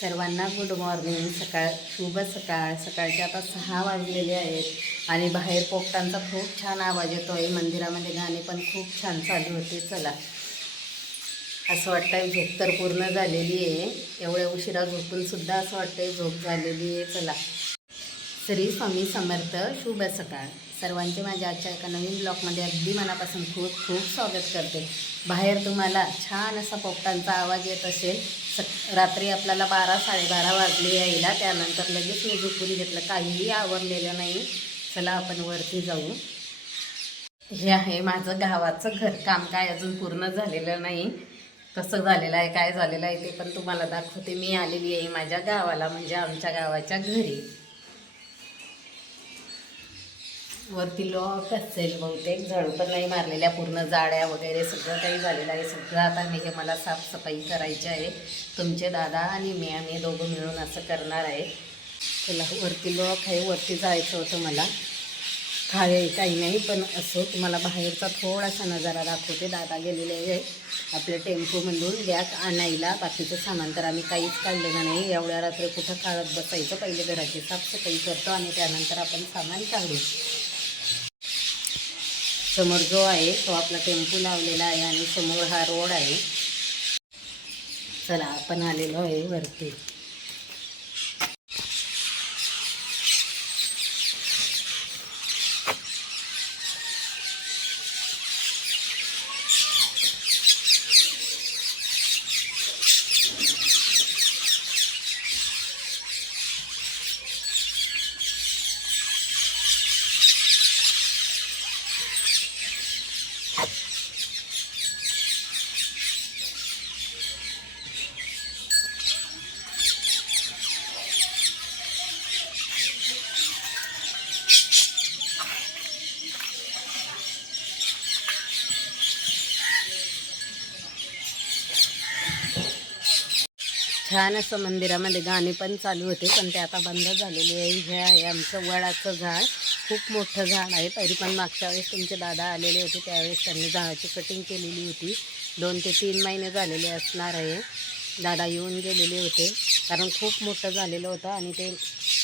सर्वांना good morning. शुभ सकाळ. सकाळचे आता 6 वाजलेले आहेत आणि बाहेर पोपटांचा खूप छान आवाज येतो आहे. मंदिरामध्ये गाणे पण खूप छान चालू होते. चला, असं वाटतंय झोप तर पूर्ण झालेली आहे. एवढ्या उशिरा झोपूनसुद्धा असं वाटतंय झोप झालेली आहे. चला, श्री स्वामी समर्थ. शुभ सकाळ. सर्वांचे माझ्या आजच्या एका नवीन ब्लॉगमध्ये अगदी मनापासून खूप खूप स्वागत करते. बाहेर तुम्हाला छान असा पोपटांचा आवाज येत असेल. रात्री आपल्याला 12-12:30 वाजले यायला. त्यानंतर लगेच मी झोपून घेतलं, काहीही आवरलेलं नाही. चला आपण वरती जाऊ. हे आहे माझं गावाचं घर. काम काय अजून पूर्ण झालेलं नाही. कसं झालेलं आहे, काय झालेलं आहे ते पण तुम्हाला दाखवते. मी आलेली आहे माझ्या गावाला, म्हणजे आमच्या गावाच्या घरी. वरती लॉक असेल बहुतेक, झाडू पण नाही मारलेल्या, पूर्ण जाड्या वगैरे सगळं काही झालेलं आहे. सगळं आता हे मला साफसफाई करायची आहे. तुमचे दादा आणि मी, आम्ही दोघं मिळून असं करणार आहे. चला, वरती लॉक आहे, वरती जायचं होतं मला. खाय काही नाही, पण असं तुम्हाला बाहेरचा थोडासा नजारा दाखवते. दादा गेलेले आहे आपल्या टेम्पोमधून बॅग आणायला. बाकीचं सामान तर आम्ही काहीच काढलेलं नाही. एवढ्या रात्री कुठं काढत बसायचं. पहिले घराची साफसफाई करतो आणि त्यानंतर आपण सामान काढू. समोर जो आहे तो आपला टेम्पो लावलेला आहे आणि समोर हा रोड आहे. चला, आपण आलेलो आहे वरती. छान असं मंदिरामध्ये गाणे पण चालू होते, पण ते आता बंद झालेले आहे. हे आहे आमचं वडाचं झाड. खूप मोठं झाड आहे. तरी पण मागच्या वेळेस तुमचे दादा आलेले होते, त्यावेळेस त्यांनी झाडाची कटिंग केलेली होती. 2 ते 3 महिने झालेले असणार आहे. दादा येऊन गेलेले होते, कारण खूप मोठं झालेलं होतं आणि ते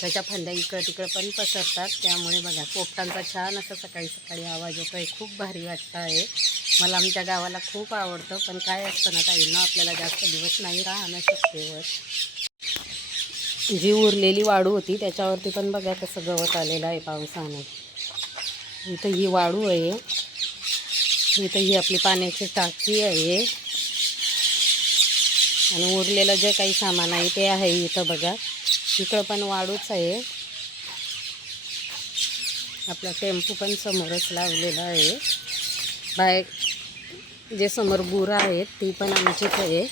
त्याच्या फांद्या इकडं तिकडं पण पसरतात. त्यामुळे बघा, पोपटांचा छान असं सकाळी सकाळी आवाज येतो आहे. खूप भारी वाटतं आहे. मला आमच्या गावाला खूप आवडतं, पण काय असतं ना ताईंना, आपल्याला जास्त दिवस नाही राहणं शक्य होत. जी उरलेली वाळू होती त्याच्यावरती पण बघा कसं गवत आलेलं आहे पावसाने. इथं ही वाळू आहे, इथं ही आपली पाण्याची टाकी आहे आणि उरलेलं जे काही सामान आहे ते आहे इथं बघा. इकडं पण वाळूच आहे. आपला टेम्पो पण समोरच लावलेला आहे. बाहेर जे समोर गुरं आहेत ती पण आमचीच आहे.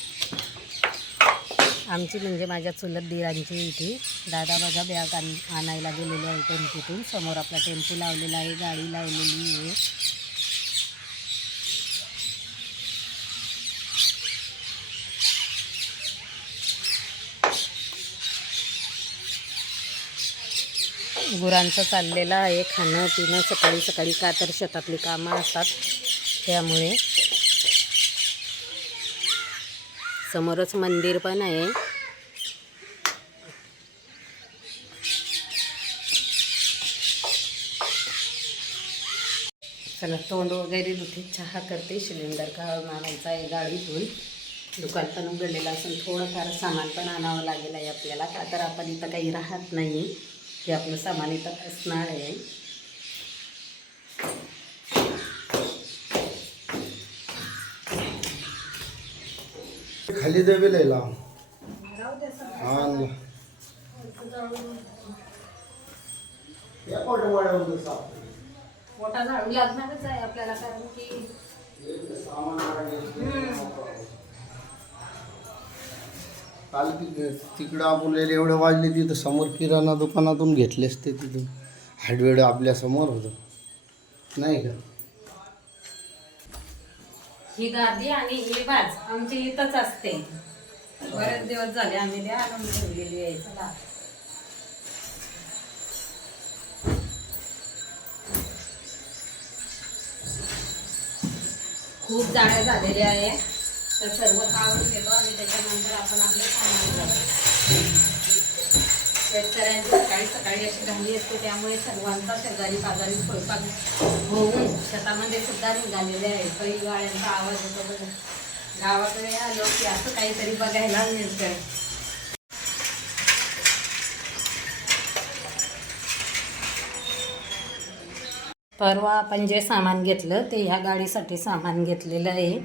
आमची म्हणजे माझ्या चुलत दिरांची इथे. दादा बघा बॅग आणायला गेलेले आहे टेम्पोतून. समोर आपला टेम्पो लावलेला आहे, गाडी लावलेली आहे. गुरांचं चाललेलं आहे खाणं पिणं सकाळी सकाळी, का तर शेतातली कामं असतात त्यामुळे. समोरच मंदिर पण आहे. चला, तोंड वगैरे धुते, चहा करते. सिलेंडर काढून आणायचा आहे गाडीतून. दुकान पण उघडलेलं असून थोडंफार सामान पण आणावं लागेल आहे आपल्याला, का तर आपण इथं काही राहत नाही. ते आपलं सामान इथं असणार आहे. खाली देवीला मोठा झाडू लागणारच आहे आपल्याला, कारण की काल तिकडं आपण एवढे वाजले, तिथं समोर किराणा दुकानातून घेतले असते. तिथून हाडवेड आपल्या समोर होतं नाही का. ही दादी आणि ही बाज आमची इथंच असते. बरेच दिवस झाले आम्ही द्या आणून ठेवलेली आहे. चला, खूप जाड्या झालेल्या आहे. तर सर्व काढून घेतो आणि त्याच्यानंतर आपण आपले सामान घालू. शेतकऱ्यांची सकाळी सकाळी अशी घाली असते, त्यामुळे सर्वांचा शेजारी पाजारी स्वयंपाक होऊन शेतामध्ये सुद्धा निघालेले आहे. बैल गाड्यांचा आवाज होतो बघा. गावाकडे आलो की असं काहीतरी बघायला मिळतं. परवा आपण जे सामान घेतलं ते ह्या गाडीसाठी सामान घेतलेलं आहे.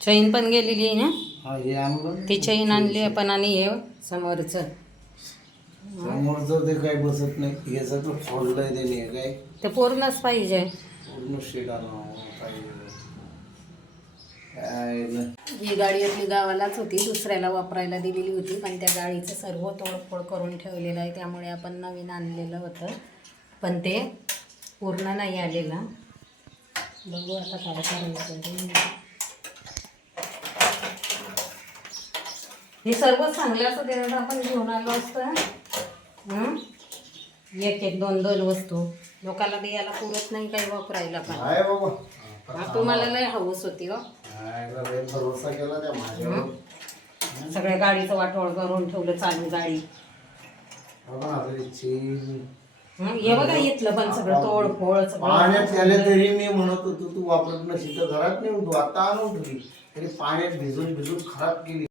चैन पण गेलेली आहे ना, हा हे आणलं ती चैन आणली आपण आणि हे समोरचं ते काही बसत नाही. हे सगळं फोडलंय त्याने. हे काय ते पूर्णच पाहिजे. पूर्ण शेड आणा पाहिजे. ही गाडी आपली गावालाच होती, दुसऱ्याला वापरायला दिलेली होती, पण त्या गाडीचं सर्व तोडफोड करून ठेवलेलं आहे. त्यामुळे आपण नवीन आणलेलं होतं, पण ते पूर्ण नाही आलेलं. बघू आता काय करायचं. हे सर्व चांगलं असं देण्याचं आपण घेऊन आलो असतं. एक एक दोन दोन वस्तू लोकांना द्यायला पुरत नाही काही वापरायला. पण तुम्हाला लय हौस होती हो. भरोसा केला त्या माझ्यावर. सगळ्या गाडीचं वाटोळ करून ठेवलं चालू गाडी. हे बघा इथलं पण सगळं तोडफोड पाण्यात आले तरी मी म्हणत होतो तू वापरत नसेल तर घरात नेऊन तू आता आणून ठेवली तरी पाण्यात भिजून भिजून खराब केली.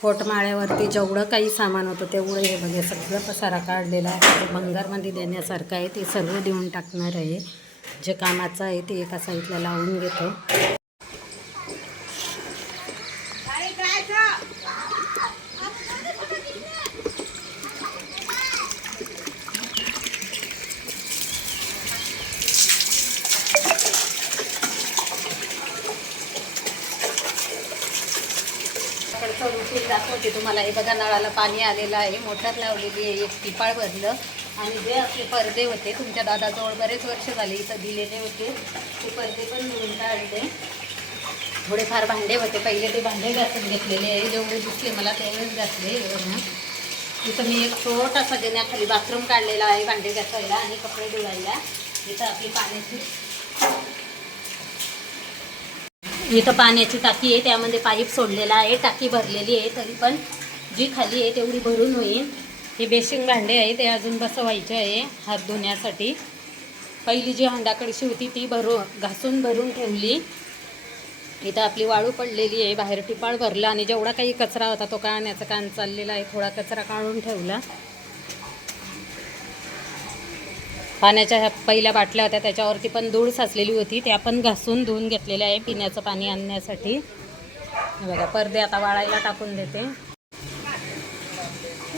पोटमाळ्यावरती जेवढं काही सामान होतं तेवढं हे बघा सगळं पसारा काढलेला आहे. भंगारमध्ये देण्यासारखं आहे, ते सर्व देऊन टाकणार आहे. जे कामाचं आहे ते एका साईडला लावून घेतो. रुटीन दाखवते तुम्हाला. हे बघा नळाला पाणी आलेलं आहे, मोटर लावलेली आहे, एक टिपाळ भरलं आणि जे आपले पडदे होते तुमच्या दादाजवळ बरेच वर्ष झाले इथं दिलेले होते, ते पडदे पण धुवून काढले. थोडेफार भांडे होते, पहिले ते भांडे घासून घेतलेले आहे, जेवढे दिसले मला तेवढेच घासले. इथं मी एक छोटासा देण्याखाली बाथरूम काढलेला आहे भांडे घासायला आणि कपडे धुवायला. इथं आपली पाण्याची टाकी आहे, त्यामध्ये पाईप सोडलेला आहे, टाकी भरलेली आहे, तरी पण जी खाली आहे तेवढी भरून होईल. हे बेसिंग भांडे आहे ते अजून बसवायचे आहे हात धुण्यासाठी. पहिली जी हांडाकडशी होती ती घासून भरून ठेवली. इथं आपली वाळू पडलेली आहे, बाहेर टिपाळ भरला आणि जेवढा काही कचरा होता तो काढण्याचं काम चाललेलं आहे. थोडा कचरा काढून ठेवला. पाण्याच्या ह्या पहिल्या बाटल्या होत्या त्याच्यावरती पण धूळ साचलेली होती, त्या पण घासून धुवून घेतलेल्या आहे पिण्याचं पाणी आणण्यासाठी. बघा पडदे आता वाळायला टाकून देते.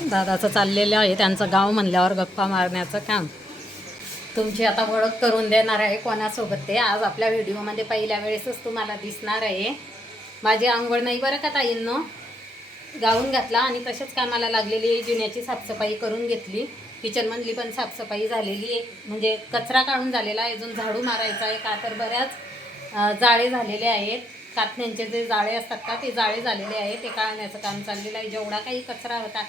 दादाचं चाललेलं आहे त्यांचं गाव म्हणल्यावर गप्पा मारण्याचं काम. तुमची आता ओळख करून देणार आहे कोणासोबत ते आज आपल्या व्हिडिओमध्ये पहिल्या वेळेसच तुम्हाला दिसणार आहे. माझी आंघोळ नाही बरं का ताईंनो, गाऊन घातला आणि तसेच कामाला लागलेली जिन्याची साफसफाई करून घेतली. किचनमधली पण साफसफाई झालेली आहे, म्हणजे कचरा काढून झालेला आहे, अजून झाडू मारायचा आहे. का तर बऱ्याच जाळे झालेले आहेत, काथण्यांचे जे जाळे असतात का ते जाळे झालेले आहे, ते काढण्याचं काम चाललेलं आहे. जेवढा काही कचरा होता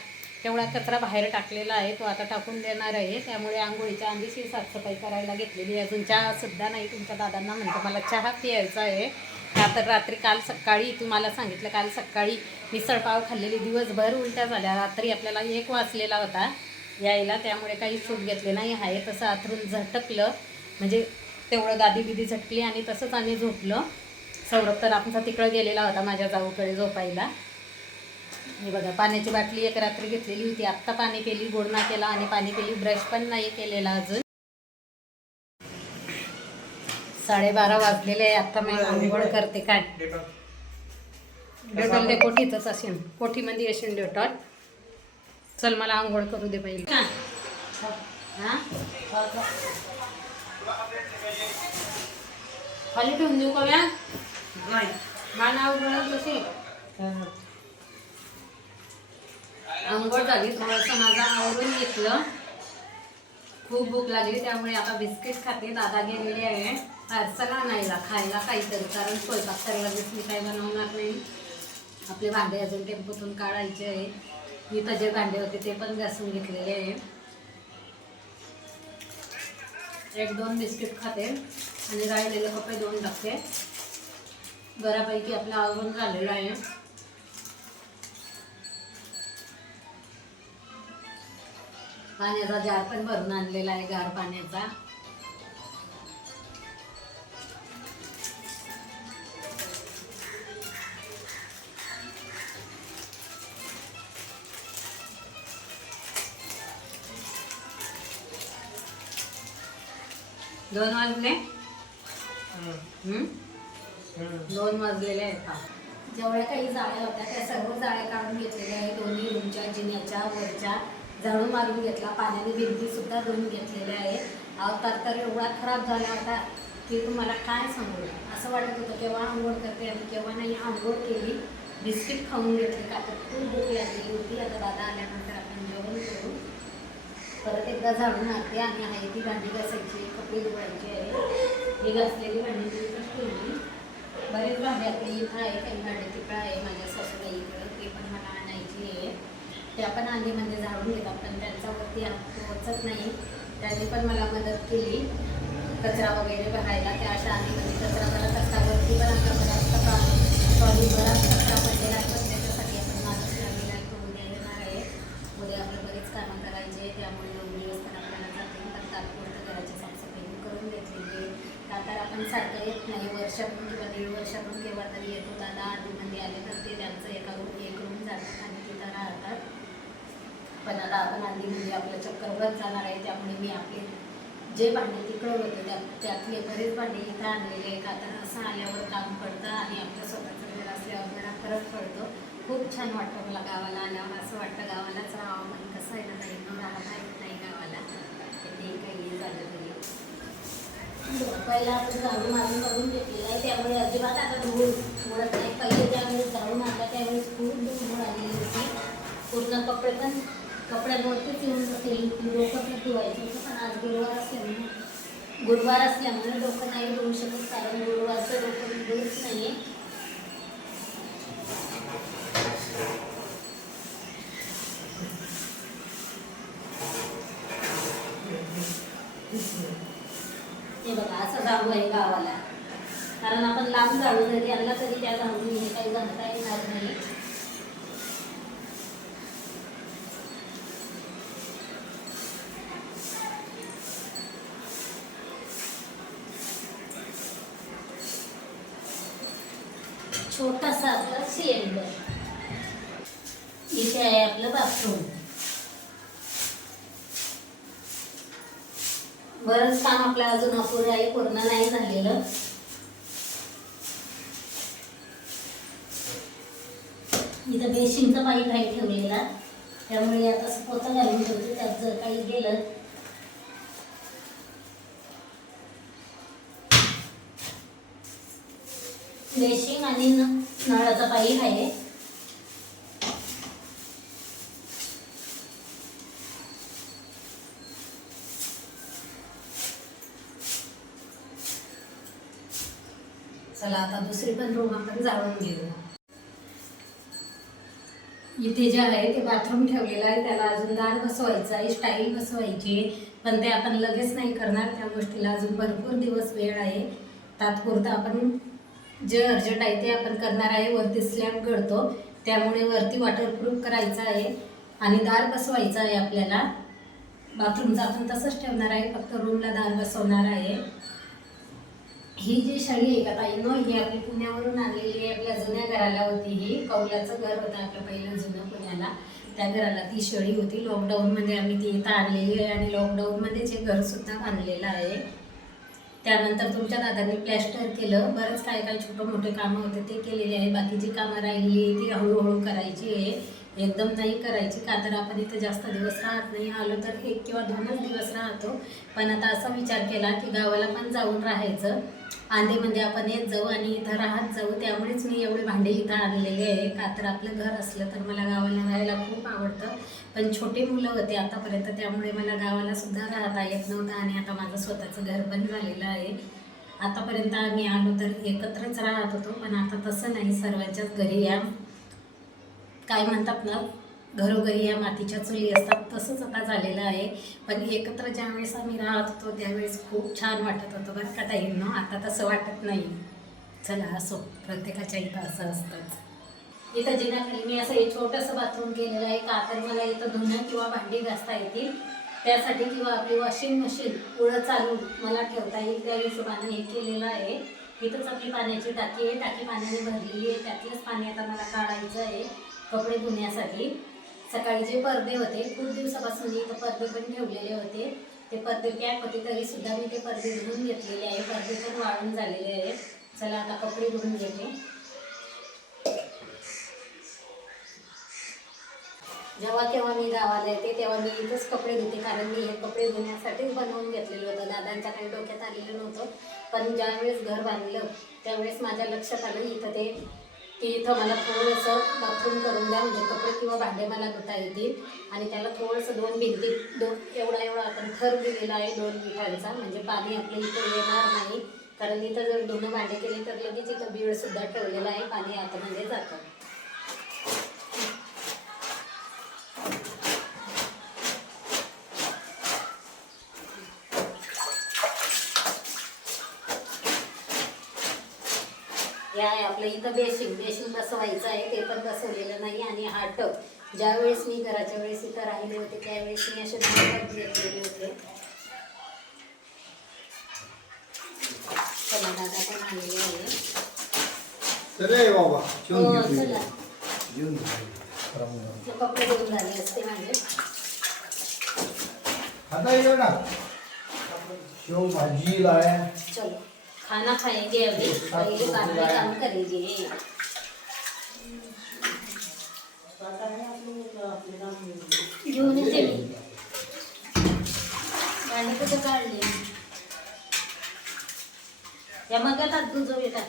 तेवढा कचरा बाहेर टाकलेला आहे, तो आता टाकून देणार आहे. त्यामुळे आंघोळीच्या आधीची साफसफाई करायला घेतलेली आहे. अजून चहासुद्धा नाही. तुमच्या दादांना म्हणतो मला चहा प्यायचा आहे. का तर रात्री काल सकाळी तुम्हाला सांगितलं, काल सकाळी मिसळपाव खाल्लेली, दिवसभर उलट्या झाल्या. रात्री आपल्याला 1 वाजलेला होता यायला, त्यामुळे काही सूट घेतले नाही. आहे तसं आथरून झटकलं, म्हणजे तेवढं गादी बिदी झटकली आणि तसंच आम्ही झोपलं. सौरभ तर आमचा तिकडं गेलेला होता माझ्या जाऊकडे झोपायला. हे बघा पाण्याची बाटली एक रात्री घेतलेली होती, आत्ता पाणी पिली, गुडणा केला आणि पाणी पिली. ब्रश पण नाही केलेला अजून. 12:30 वाजलेले आहे. आत्ता मी आंघोळ करते. काय डेटॉल दे, कोठीतच असेल, कोठीमध्ये असेल डेटॉल. चल मला आंघोळ करू दे पहिले. हां खाली ठेवून देऊ का व्या माना आंघोळ कशी. आंघोळ झाली, थोडंसं माझं आवरून घेतलं. खूप भूक लागली त्यामुळे आता बिस्किट खाते. दादा गेलेले आहे पार्सल आणायला खायला काहीतरी, कारण स्वयंपाक करायला मी काही बनवणार नाही. आपले भांडे अजून टेम्पोतून काढायचे आहे. इथं जे भांडे होते ते पण घासून घेतलेले आहे. 1-2 बिस्किट खाते आणि राहिलेले कपडे धुवून टाकते. बऱ्यापैकी आपलं आवरून झालेलं आहे. पाण्याचा जार पण भरून आणलेला आहे, गार पाण्याचा. दोन वाजले. 2 वाजलेले आहेत का? जेवढ्या काही जाळ्या होत्या त्या सर्व जाळ्या काढून घेतलेल्या आहेत. दोन्ही रूमच्या, जिन्याच्या, वरच्या झाडू मारून घेतला. पाण्याने भिंतीसुद्धा धुवून घेतलेल्या आहे. अवतार तर एवढा खराब झाला होता की तुम्हाला काय सांगू. असं वाटत होतं केव्हा आंघोळ करते आणि केव्हा नाही. आंघोळ केली, बिस्किट खाऊन घेतले का तर खूप भूक लागलेली होती. आता दादा आल्यानंतर आपण जेवण करू. परत एकदा झाडून मारते आणि आहे ती भांडी घासायची, कपडे धुवायचे आहे. ही घासलेली भांडी मी ठेवली. बरेच भांडी आपली इथं आहे, काही भांडी तिकडं आहे माझ्या सासूबाईकडं. ते पण मला आणायची आहे. त्या पण आधी म्हणजे झाडून घेतात, पण त्यांच्यावरती हात पोचत नाही. त्यांनी पण मला मदत केली कचरा वगैरे भरायला. त्या अशा आधी कचरा भरत असतावरती पण आता बराच कचरा पडलेला आहे. पण त्याच्यासाठी आपण माणूस लागलेला आहे, तो उद्या येणार आहे. उद्या आपलं बरेच कामं करायचे, त्यामुळे 2 दिवस तर आपल्याला जाते. पण तात्पुरतं घराची साफसफाई करून घेतलेली. का तर आपण सारखं येत नाही, वर्षातून किंवा 1.5 वर्षातून केव्हा तरी येतो. दादा आधीमध्ये आले तर ते त्यांचं एक रूम जातात आणि तिथं राहतात. पण आता आपण आधीमध्ये आपलं चक्करवर जाणार आहे, त्यामुळे मी आपले जे भांडे तिकडं होते त्यातले बरेच भांडे इथं आणलेले आहेत. आता असं आल्यावर काम पडतं आणि आपलं स्वतःचं घर असल्यावर जरा फरक पडतो. खूप छान वाटतं मला गावाला आल्यावर. असं वाटतं गावालाच राहावं. पण कसं आहे ना ताई, न राहता येत नाही गावाला. ते काही झालं तरी पहिला आपण झाडू मारून करून घेतलेलं आहे, त्यामुळे अजिबात आता धूळ उडत नाही. पहिले ज्यावेळेस झाडू मारला त्यावेळेस खूप धूळ आलेली होती. पूर्ण कपडे पण कपड्यांवरतीच येऊन बसलेली होती. डोकं पण धुवायचं होतं, पण आज गुरुवार असल्यामुळे डोकं नाही धुवू शकत, कारण गुरुवारचं डोकं धुवूच नाही आहे. हे बघा असं झाडू आहे गावाला, कारण आपण लांब झाडू जरी आणला तरी त्या झाडून हे काही जमता येणार नाही. छोटासा आपला सिलेंडर. इथे आहे आपलं बाथरूम. बरंच काम आपलं अजून अपुरं आहे, पूर्ण नाही झालेलं. इथं बेसिनचा पाईप आहे ठेवलेला, त्यामुळे आता असं पोचा घालून ठेवते. त्यात जर काही गेलं बेसिन आणि नळाचा पाईप आहे. चला आता दुसरी पण रूम आपण जाळून घेऊ. इथे जे आहे ते बाथरूम ठेवलेलं आहे, त्याला अजून दार बसवायचं आहे, स्टाईल बसवायची, पण ते आपण लगेच नाही करणार. त्या गोष्टीला अजून भरपूर दिवस वेळ आहे. तात्पुरतं आपण जे अर्जंट आहे ते आपण करणार आहे. वरती स्लॅब गळतो, त्यामुळे वरती वॉटरप्रूफ करायचं आहे आणि दार बसवायचं आहे आपल्याला. बाथरूमचं आपण तसंच ठेवणार आहे, फक्त रूमला दार बसवणार आहे. ही जी शाळी आहे का ताईंनो, ही आपली पुण्यावरून आणलेली आहे. आपल्या जुन्या घराला होती. ही कौलाचं घर होतं आपलं पहिलं जुनं पुण्याला. त्या घराला ती शेळी होती. लॉकडाऊनमध्ये आम्ही ती इथं आणलेली आहे आणि लॉकडाऊनमध्येच हे घरसुद्धा बांधलेलं आहे. त्यानंतर तुमच्या दादांनी प्लॅस्टर केलं. बरंच काय काय छोटं मोठे कामं होते ते केलेले आहे. बाकीची कामं राहिली ती हळूहळू करायची आहे, एकदम नाही करायची. का तर आपण इथं जास्त दिवस राहत नाही. आलो तर 1 किंवा 2च दिवस राहतो. पण आता असा विचार केला की गावाला पण जाऊन राहायचं. आंधेमध्ये आपण येत जाऊ आणि इथं राहत जाऊ. त्यामुळेच मी एवढे भांडे इथं आणलेले आहे. का तर आपलं घर असलं तर मला गावाला राहायला खूप आवडतं. पण छोटे मुलं होते आतापर्यंत, त्यामुळे मला गावाला सुद्धा राहता येत नव्हतं. आणि आता माझं स्वतःचं घर पण झालेलं आहे. आतापर्यंत आम्ही आलो तर एकत्रच राहत होतो, पण आता तसं नाही. सर्वांच्याच घरी या काय म्हणतात ना, घरोघरी या मातीच्या चुली असतात तसंच आता झालेलं आहे. पण एकत्र ज्यावेळेस आम्ही राहत होतो त्यावेळेस खूप छान वाटत होतं बरं का ताईंनो. आता तसं वाटत नाही. चला असो, प्रत्येकाच्या इथं असं असतंच. इथं जिन्याखाली मी असं एक छोटंसं बाथरूम केलेलं आहे का तर मला इथं धुणं किंवा भांडी घासता येतील त्यासाठी, किंवा आपली वॉशिंग मशीन पुढं चालून मला ठेवता येईल त्या हिशोबाने हे केलेलं आहे. इथंच आपली पाण्याची टाकी आहे, टाकी पाण्याने भरलेली आहे. त्यातलंच पाणी आता मला काढायचं आहे कपडे धुण्यासाठी. सकाळी जे पडदे होते खूप दिवसापासून इथं पडदे पण ठेवलेले होते, ते पडदे पॅक होते तरी सुद्धा मी ते पडदे धुवून घेतलेले आहे. पडदे पण वाळून झालेले आहेत. चला आता कपडे धुवून घेते. जेव्हा केव्हा मी गावाला येते तेव्हा मी इथंच कपडे धुते, कारण मी हे कपडे धुण्यासाठीच बनवून घेतलेलं होतं. दादांच्या काही डोक्यात आलेलं नव्हतं. पण ज्यावेळेस घर बांधलं त्यावेळेस माझ्या लक्षात आलं इथं ते की इथं मला थोडंसं बाथरूम करून द्या, म्हणजे कपडे किंवा भांडे मला धुता येतील. आणि त्याला थोडंसं दोन एवढा आपण थर दिलेला आहे 2 विटांचा, म्हणजे पाणी आपलं इथं येणार नाही. कारण इथं जर धुणं भांडे केले तर लगेच इथं बीळसुद्धा ठेवलेला आहे, पाणी आतमध्ये जातं. हे आहे आपलं इथं बेसिंग बसवायचं आहे, ते पण बसवलेलं नाही. आणि हा टब ज्यावेळेस मी घराच्या वेळेस इथं राहिले होते त्यावेळेस मी असे 2 टब घेतलेले होते. चला दादा पण आलेले आहे. चले बाबा हो चला, जेवून ते कपडे धुवून झाले असते माझे. खाता येईल ना शेव भाजी लाया. चलो खाना खाएंगे, अभी पहले बाद में काम करेंगे. घेऊन येते मी गाडी कुठं काढली या मग तुझं बेटा.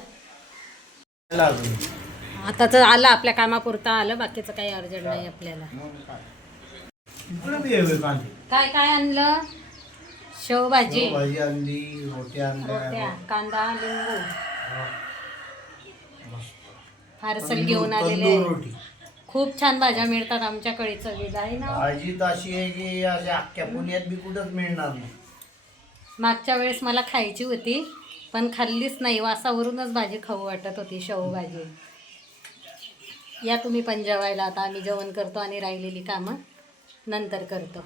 आता तर आलं आपल्या कामापुरतं आलं, बाकीचं काही अर्जंट नाही आपल्याला. काय काय आणलं? शेवभाजी, भाजी आणली, रोट्या रोट्या, आणल्या, कांदा, लिंबू, पार्सल घेऊन आलेले तंदूर आहे. रोटी. खूप छान भाज्या मिळतात आमच्याकडे चवीला आहे ना. भाजी तर अशी आहे की अशा अख्ख्या पुण्यात बी कुठंच मिळणार नाही. मागच्या वेळेस मला खायची होती पण खाल्लीच नाही, वासावरूनच भाजी खाऊ वाटत होती शेवभाजी. या तुम्ही पण जेवायला. आता आम्ही जेवण करतो आणि राहिलेली कामं नंतर करतो.